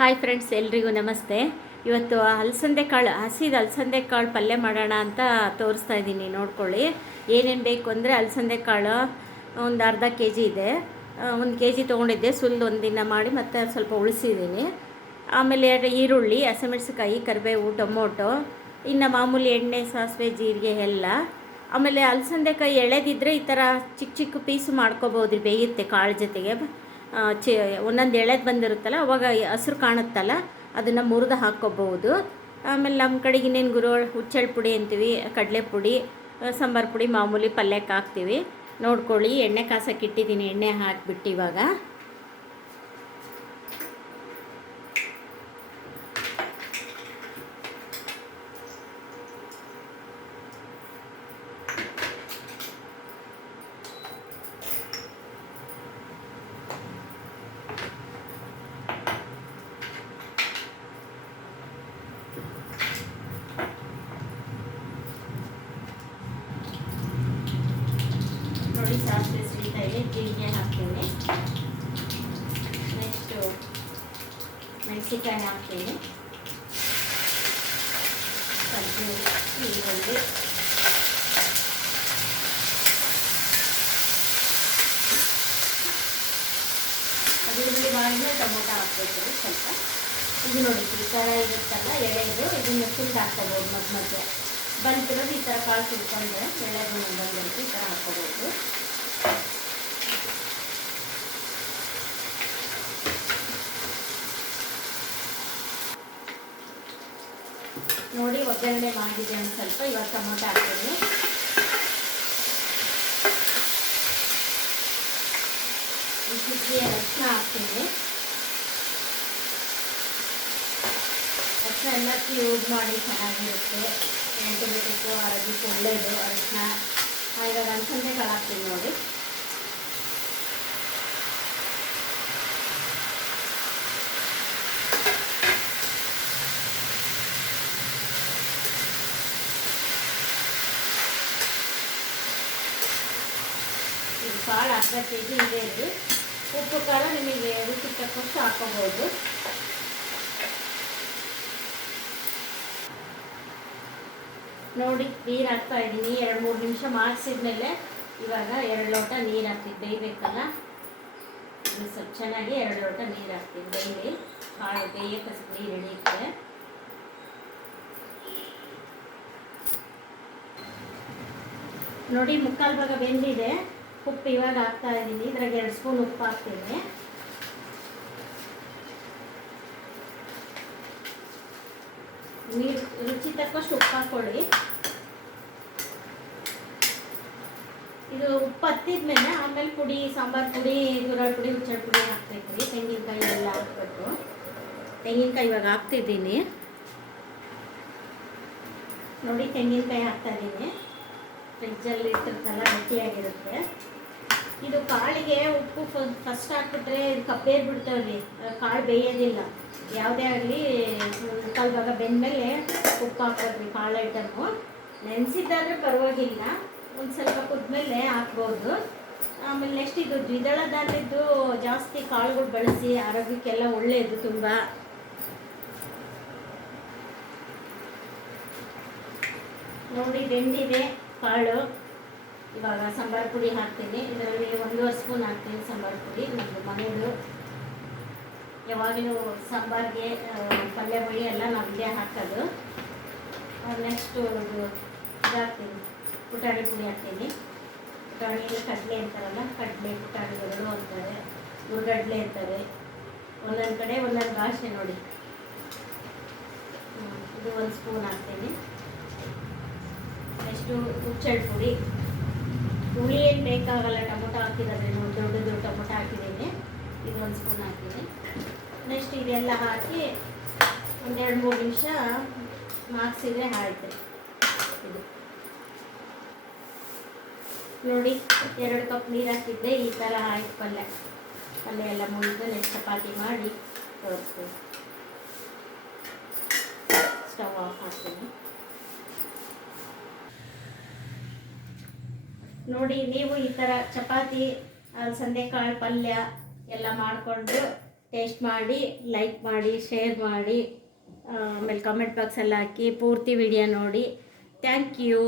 Hi friends, ಎಲ್ರಿಗೂ ನಮಸ್ತೆ. ಇವತ್ತು ಅಲಸಂದೆ ಕಾಳು, ಹಸಿದ ಅಲಸಂದೆ ಕಾಳು ಪಲ್ಯ ಮಾಡೋಣ ಅಂತ ತೋರಿಸ್ತಾ ಇದ್ದೀನಿ. ನೋಡ್ಕೊಳ್ಳಿ, ಏನೇನು ಬೇಕು ಅಂದರೆ ಅಲಸಂದೆ ಕಾಳು ಒಂದು ಅರ್ಧ ಕೆ ಜಿ ಇದೆ. 1 ಕೆ ಜಿ ತೊಗೊಂಡಿದ್ದೆ, ಸುಲಿದು ಒಂದಿನ ಮಾಡಿ ಮತ್ತು ಸ್ವಲ್ಪ ಉಳಿಸಿದ್ದೀನಿ. ಆಮೇಲೆ ಈರುಳ್ಳಿ, ಹಸಿಮೆಣಸಿಕಾಯಿ, ಕರಿಬೇವು, ಟೊಮೊಟೊ, ಇನ್ನು ಮಾಮೂಲಿ ಎಣ್ಣೆ, ಸಾಸಿವೆ, ಜೀರಿಗೆ ಎಲ್ಲ. ಆಮೇಲೆ ಅಲಸಂದೆಕಾಯಿ ಎಳೆದಿದ್ದರೆ ಈ ಥರ ಚಿಕ್ಕ ಚಿಕ್ಕ ಪೀಸು ಮಾಡ್ಕೋಬೋದು, ಬೇಯುತ್ತೆ ಕಾಳು ಜೊತೆಗೆ. ಒಂದೊಂದು ಎಳೆದು ಬಂದಿರುತ್ತಲ್ಲ, ಅವಾಗ ಹಸಿರು ಕಾಣುತ್ತಲ್ಲ, ಅದನ್ನು ಮುರಿದು ಹಾಕ್ಕೋಬಹುದು. ಆಮೇಲೆ ನಮ್ಮ ಕಡೆಗೆ ಇನ್ನೇನು ಹುಚ್ಚೆಳ್ಳು ಪುಡಿ ಅಂತೀವಿ, ಕಡಲೆ ಪುಡಿ, ಸಾಂಬಾರು ಪುಡಿ ಮಾಮೂಲಿ ಪಲ್ಯಕ್ಕೆ ಹಾಕ್ತೀವಿ. ನೋಡ್ಕೊಳ್ಳಿ, ಎಣ್ಣೆ ಕಾಸಕ್ಕೆ ಇಟ್ಟಿದ್ದೀನಿ. ಎಣ್ಣೆ ಹಾಕಿಬಿಟ್ಟು ಇವಾಗ ನೋಡಿ, ಸಾಸಿವೆ ಸಿಡಿತಾ ಇದೆ, ಜೀರಿಗೆ ಹಾಕ್ತೀನಿ. ನೆಕ್ಸ್ಟು ಮೆಣಸಿನ್ಕಾಯಿ ಹಾಕ್ತೀನಿ, ಕರಿಬೇವು, ಈರುಳ್ಳಿ, ಈರುಳ್ಳಿ ಮಾಡಿದ್ರೆ ಟೊಮೊಟೊ ಹಾಕ್ಬೇಕು ಸ್ವಲ್ಪ. ಇದು ನೋಡಿ, ಈ ಥರ ಇರುತ್ತಲ್ಲ ಎಳೆದು, ಇದನ್ನು ಸುಲ್ದು ಹಾಕ್ಕೋಬೋದು. ಮಧ್ಯೆ ಬಂತಿರೋದು ಈ ಥರ ಕಾಳು ಸುಲ್ಕೊಂಡ್ರೆ ಎಳೆದು ಬಂದಿರುತ್ತೆ, ಈ ಥರ ಹಾಕ್ಕೋಬೋದು. ನೋಡಿ, ಒಗ್ಗರಣೆ ಮಾಡಿದೆ ಒಂದು ಸ್ವಲ್ಪ. ಇವಾಗ ಟೊಮೊಟೊ ಹಾಕ್ತೀನಿ. ಈ ಅರಿಶಿನ ಹಾಕ್ತೀನಿ. ಅರಿಶಿನ ಎಲ್ಲಕ್ಕೂ ಯೂಸ್ ಮಾಡಿ, ಚೆನ್ನಾಗಿರುತ್ತೆ. ಆ್ಯಂಟಿಬಯೋಟಿಕ್ಕು, ಆರೋಗ್ಯಕ್ಕೆ ಒಳ್ಳೆಯದು ಅರಿಶಿನ. ಇವಾಗ ಅಲಸಂದೆ ಕಾಳು ಹಾಕ್ತೀನಿ ನೋಡಿ. ಇದು ಕಾಳು ಅರ್ಧ ಕೆ ಜಿ ಇದೆ. ಇದು ಉಪ್ಪು ಖಾರ ನಿಮಗೆ ರುಚಿ ತಕ್ಕಷ್ಟು ಹಾಕ್ಕೋಬೋದು. ನೋಡಿ, ನೀರು ಹಾಕ್ತಾ ಇದ್ದೀನಿ. 2-3 ನಿಮಿಷ ಮಾಡಿಸಿದ್ಮೇಲೆ ಇವಾಗ 2 ಲೋಟ ನೀರು ಹಾಕ್ತೀನಿ. ಬೇಯಬೇಕಲ್ಲ, ಇದು ಸ್ವಲ್ಪ ಚೆನ್ನಾಗಿ 2 ಲೋಟ ನೀರು ಹಾಕ್ತೀನಿ. ಬೇಯಲಿ, ಕಾಳು ಬೇಯಕ್ಕೆ ನೀರು ಹಿಡಿಯುತ್ತೆ. ನೋಡಿ, ಮುಕ್ಕಾಲು ಭಾಗ ಬೆಂದಿದೆ. ಉಪ್ಪು ಇವಾಗ ಹಾಕ್ತಾ ಇದ್ದೀನಿ. ಇದ್ರಾಗ 2 ಸ್ಪೂನ್ ಉಪ್ಪು ಹಾಕ್ತೀನಿ. ನೀರು ರುಚಿ ತಕ್ಕಷ್ಟು ಉಪ್ಪು ಹಾಕ್ಕೊಳ್ಳಿ. ಇದು ಉಪ್ಪು ಹತ್ತಿದ್ಮೇಲೆ ಆಮೇಲೆ ಪುಡಿ, ಸಾಂಬಾರು ಪುಡಿ, ಗುರಾಳ್ ಪುಡಿ, ಹುಚ್ಚೆಳ್ಳು ಪುಡಿ ಹಾಕ್ಬೇಕು ರೀ. ತೆಂಗಿನಕಾಯಿ ಎಲ್ಲ ಹಾಕ್ಬೇಕು. ತೆಂಗಿನಕಾಯಿ ಇವಾಗ ಹಾಕ್ತಿದ್ದೀನಿ. ನೋಡಿ, ತೆಂಗಿನಕಾಯಿ ಹಾಕ್ತಾ ಇದ್ದೀನಿ. ಫ್ರಿಜ್ಜಲ್ಲಿ ಇಟ್ಟಿರ್ತಲ್ಲ, ಗಟ್ಟಿಯಾಗಿರುತ್ತೆ. ಇದು ಕಾಳಿಗೆ ಉಪ್ಪು ಫಸ್ಟ್ ಹಾಕ್ಬಿಟ್ರೆ ಇದು ಕಪ್ಪೇರ್ ಬಿಡ್ತಾವ್ರಿ, ಕಾಳು ಬೇಯೋದಿಲ್ಲ. ಯಾವುದೇ ಆಗಲಿ ಮುಕ್ಕಾಲು ಭಾಗ ಬೆಂದಮೇಲೆ ಉಪ್ಪು ಹಾಕ್ಬೇಕ್ರಿ. ಕಾಳು ಐಟಮು ನೆನೆಸಿದ್ದಾದ್ರೆ ಪರವಾಗಿಲ್ಲ, ಒಂದು ಸ್ವಲ್ಪ ಕುದ್ಮೇಲೆ ಹಾಕ್ಬೋದು. ಆಮೇಲೆ ನೆಕ್ಸ್ಟ್ ಇದು ದ್ವಿದಳ ಧಾನ್ಯದ್ದು ಜಾಸ್ತಿ ಕಾಳುಗಳು ಬಳಸಿ, ಆರೋಗ್ಯಕ್ಕೆಲ್ಲ ಒಳ್ಳೆಯದು ತುಂಬ. ನೋಡಿ, ಬೆಂದಿದೆ ಕಾಳು. ಇವಾಗ ಸಾಂಬಾರು ಪುಡಿ ಹಾಕ್ತೀನಿ. ಇದರಲ್ಲಿ 1.5 ಸ್ಪೂನ್ ಹಾಕ್ತೀನಿ ಸಾಂಬಾರು ಪುಡಿ. ನಮ್ಮದು ಮನೆಯದು ಯಾವಾಗಲೂ ಸಾಂಬಾರಿಗೆ, ಪಲ್ಯ ಪುಡಿ ಎಲ್ಲ ನಾವು ಇದೇ ಹಾಕೋದು. ನೆಕ್ಸ್ಟು ಇದು ಹಾಕ್ತೀನಿ, ಪುಟಾಣಿ ಪುಡಿ ಹಾಕ್ತೀನಿ. ಪುಟಾಣಿ ಕಡಲೆ ಅಂತಾರಲ್ಲ, ಕಡಲೆ ಪುಟಾಣಿಗಳು ಅಂತಾರೆ, ಹುರ್ಗಡ್ಲೆ ಅಂತಾರೆ. ಒಂದೊಂದು ಕಡೆ ಒಂದೊಂದು ಭಾಷೆ ನೋಡಿ. ಇದು 1 ಸ್ಪೂನ್ ಹಾಕ್ತೀನಿ. ನೆಕ್ಸ್ಟು ಹುಚ್ಚೆಳ್ಳು ಪುಡಿ. ಹುಳಿ ಏನು ಬೇಕಾಗಲ್ಲ, ಟೊಮೊಟೊ ಹಾಕಿದ್ರೆ ದೊಡ್ಡದು ಟೊಮೊಟೊ ಹಾಕಿದ್ದೀನಿ. ಇದು 1 ಸ್ಪೂನ್ ಹಾಕಿದ್ದೀನಿ. ನೆಕ್ಸ್ಟ್ ಇದೆಲ್ಲ ಹಾಕಿ ಒಂದು 2-3 ನಿಮಿಷ ಮಾಗಿಸಿದ್ರೆ ಆಯ್ತು. ಇದು ನೋಡಿ, 2 ಕಪ್ ನೀರು ಹಾಕಿದ್ದೆ. ಈ ಥರ ಆಯ್ತು ಪಲ್ಯ. ಪಲ್ಯ ಎಲ್ಲ ಮುಗಿದು ನೆಕ್ಸ್ಟ್ ಚಪಾತಿ ಮಾಡಿ ತೋರಿಸ್ತೀನಿ. ಸ್ಟವ್ ಆಫ್ ಹಾಕ್ತೀನಿ. ನೋಡಿ, ನೀವು ಈ ಥರ ಚಪಾತಿ, ಅಲಸಂದೆ ಕಾಳು ಪಲ್ಯ ಎಲ್ಲ ಮಾಡಿಕೊಂಡು ಟೇಸ್ಟ್ ಮಾಡಿ, ಲೈಕ್ ಮಾಡಿ, ಶೇರ್ ಮಾಡಿ, ಆಮೇಲೆ ಕಮೆಂಟ್ ಬಾಕ್ಸಲ್ಲಿ ಹಾಕಿ ಪೂರ್ತಿ ವಿಡಿಯೋ ನೋಡಿ. Thank you.